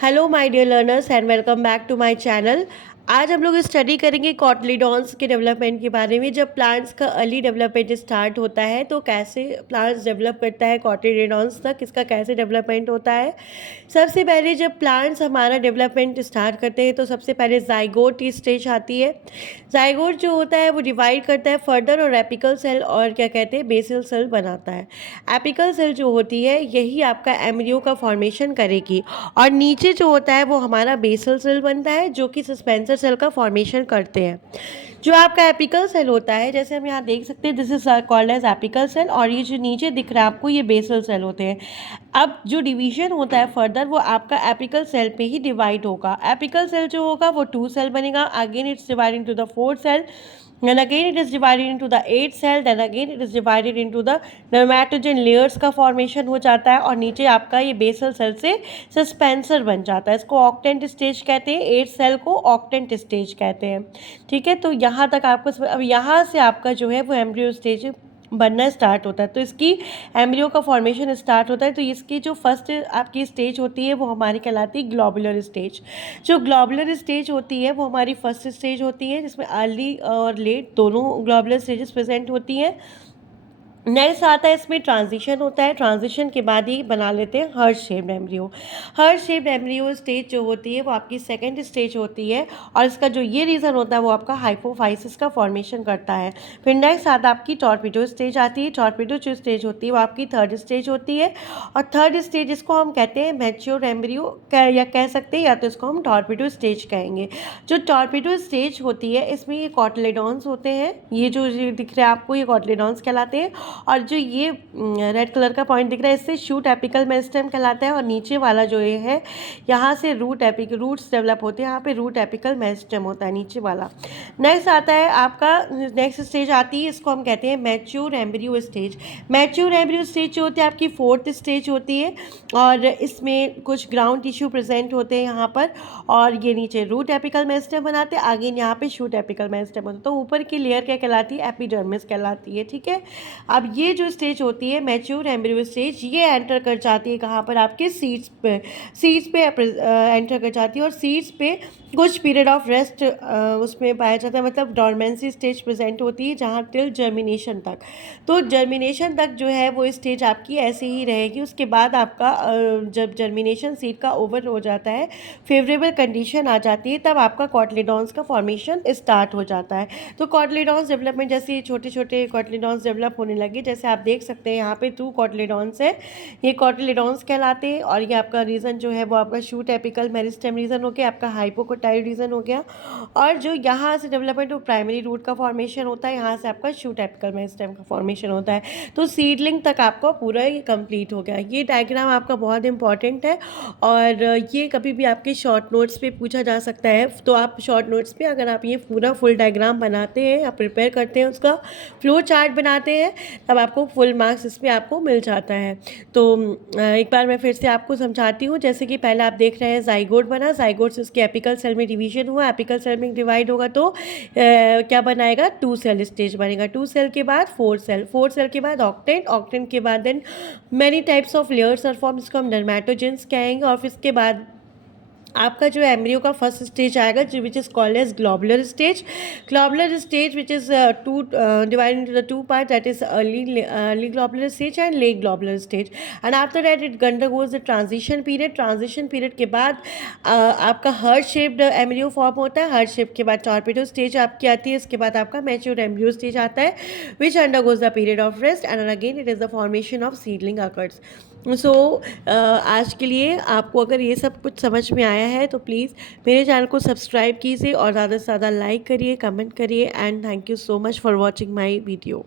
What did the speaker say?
Hello my dear learners and welcome back to my channel. आज हम लोग study करेंगे कॉटलीडॉन्स के डेवलपमेंट के बारे में। जब प्लांट्स का अर्ली डेवलपमेंट स्टार्ट होता है तो कैसे प्लांट्स डेवलप करता है कॉटलीडॉन्स तक, इसका कैसे डेवलपमेंट होता है। सबसे पहले जब प्लांट्स हमारा डेवलपमेंट स्टार्ट करते हैं तो सबसे पहले जाइगोट की स्टेज आती है। जाइगोट जो होता है वो डिवाइड करता है फर्दर और एपिकल सेल और क्या कहते हैं बेसल सेल बनाता है। एपिकल सेल जो होती है यही आपका एम्ब्रियो का फॉर्मेशन करेगी और नीचे जो होता है वो हमारा बेसल सेल बनता है जो कि सस्पेंसर सेल का फॉर्मेशन करते हैं। जो आपका एपिकल सेल होता है, जैसे हम यहाँ देख सकते हैं, this is called as apical cell, और ये जो नीचे दिख रहा है आपको ये बेसल सेल होते हैं। अब जो डिवीजन होता है फर्दर वो आपका एपिकल सेल पे ही डिवाइड होगा। एपिकल सेल जो होगा वो 2 सेल बनेगा, again it's divided into the 4 cell, then again it is divided into the 8 cell, then again it is divided into the dermatogen layers का फॉर्मेशन हो जाता है और नीचे आपका ये बेसल सेल से सस्पेंसर बन जाता है। इसको ऑक्टेंट स्टेज कहते हैं, 8 सेल को ऑक्टेंट स्टेज कहते हैं। ठीक है, तो यहाँ तक आपको, अब यहाँ से आपका जो है वो एम्ब्रियो स्टेज बनना स्टार्ट होता है। तो इसकी एम्ब्रियो का फॉर्मेशन स्टार्ट होता है। तो इसकी जो फर्स्ट आपकी स्टेज होती है वो हमारी कहलाती है ग्लोबुलर स्टेज। जो ग्लोबुलर स्टेज होती है वो हमारी फर्स्ट स्टेज होती है जिसमें अर्ली और लेट दोनों ग्लोबुलर स्टेजेस प्रेजेंट होती हैं। नेक्स्ट आता है इसमें ट्रांजिशन होता है। ट्रांजिशन के बाद ही बना लेते हैं heart shaped embryo. Heart shaped embryo stage जो होती है वो आपकी सेकंड स्टेज होती है और इसका जो ये रीज़न होता है वो आपका हाइपोफाइसिस का फॉर्मेशन करता है। फिर नेक्स्ट आता है आपकी टॉर्पिडो स्टेज आती है। टॉर्पिडो जो स्टेज होती है वो आपकी थर्ड स्टेज होती है और थर्ड स्टेज इसको हम कहते हैं मैच्योर एम्ब्रियो या कह सकते हैं, या तो इसको हम टॉर्पिडो स्टेज कहेंगे। जो टॉर्पिडो स्टेज होती है इसमें ये कॉटलेडॉन्स होते हैं, ये जो दिख रहा है आपको ये कॉटलेडॉन्स कहलाते हैं। और जो ये रेड कलर का पॉइंट दिख रहा है इससे शूट एपिकल मेरिस्टेम कहलाता है और नीचे वाला जो ये है यहाँ से रूट्स डेवलप होते हैं, यहाँ पे रूट एपिकल मेरिस्टेम होता है नीचे वाला। नेक्स्ट आता है आपका, नेक्स्ट स्टेज आती है, इसको हम कहते हैं mature embryo stage. Mature embryo stage जो होती है आपकी फोर्थ स्टेज होती है और इसमें कुछ ग्राउंड टिश्यू प्रेजेंट होते हैं यहाँ पर और ये नीचे रूट एपिकल मेरिस्टेम बनाते हैं, आगे यहाँ पे शूट एपिकल मेरिस्टेम होता है। तो ऊपर की लेयर क्या कहलाती है, एपिडर्मिस कहलाती है। ठीक है, अब ये जो स्टेज होती है मैच्योर एम्ब्रियो स्टेज, ये एंटर कर जाती है कहाँ पर, आपके सीड्स पे एंटर कर जाती है और सीड्स पे कुछ पीरियड ऑफ रेस्ट उसमें पाया जाता है, मतलब डॉर्मेंसी स्टेज प्रेजेंट होती है जहाँ टिल जर्मिनेशन तक। तो जर्मिनेशन तक जो है वो स्टेज आपकी ऐसे ही रहेगी। उसके बाद आपका जब जर्मिनेशन सीड का ओवर हो जाता है, फेवरेबल कंडीशन आ जाती है, तब आपका कॉटलीडॉन्स का फॉर्मेशन स्टार्ट हो जाता है। तो कॉटलीडॉन्स डेवलपमेंट, जैसे छोटे छोटे कॉटलीडॉन्स डेवलप होने लगे, जैसे आप देख सकते हैं यहाँ पे 2 कॉटलीडॉन्स है, ये कॉटलीडॉन्स कहलाते हैं और ये आपका रीजन जो है वो आपका शूट एपिकल मेरिस्टेम रीजन हो गया, आपका हाइपोकोटाइड रीजन हो गया। और जो यहाँ से डेवलपमेंट वो प्राइमरी रूट का फॉर्मेशन होता है, यहाँ से आपका शूट एपिकल मेरिस्टेम का फॉर्मेशन होता है। तो सीडलिंग तक आपका पूरा ही कंप्लीट हो गया। ये डायग्राम आपका बहुत इंपॉर्टेंट है और ये कभी भी आपके शॉर्ट नोट्स पे पूछा जा सकता है। तो आप शॉर्ट नोट्स पे अगर आप ये पूरा फुल डायग्राम बनाते हैं, आप प्रिपेयर करते हैं, उसका फ्लो चार्ट बनाते हैं, तब आपको फुल मार्क्स इसमें आपको मिल जाता है। तो एक बार मैं फिर से आपको समझाती हूँ। जैसे कि पहले आप देख रहे हैं जाइगोट बना, जाइगोट से उसके एपिकल सेल में डिवीजन हुआ, एपिकल सेल में डिवाइड होगा तो क्या बनाएगा, 2 सेल स्टेज बनेगा। 2 सेल के बाद 4 सेल, 4 सेल के बाद ऑक्टेंट, ऑक्टेंट के बाद then many types of layers और फॉर्म, इसको हम डर्मेटोजेंस कहेंगे। और फिर इसके बाद आपका जो एम्ब्रियो का फर्स्ट स्टेज आएगा जो which is called as globular stage. Globular stage which is divided into the 2 parts, that is early globular stage and late globular stage, and after that it undergoes the transition period। Transition period के बाद आपका hurt shaped embryo form होता है। Heart shape के बाद torpedo stage आपकी आती है, इसके बाद आपका मैच्योर एम्ब्रियो स्टेज आता है which undergoes the period of rest and again it is the formation of seedling occurs. So आज के लिए आपको अगर ये सब कुछ समझ में आया है तो प्लीज़ मेरे चैनल को सब्सक्राइब कीजिए और ज़्यादा से ज़्यादा लाइक करिए, कमेंट करिए and thank you so much for watching my video.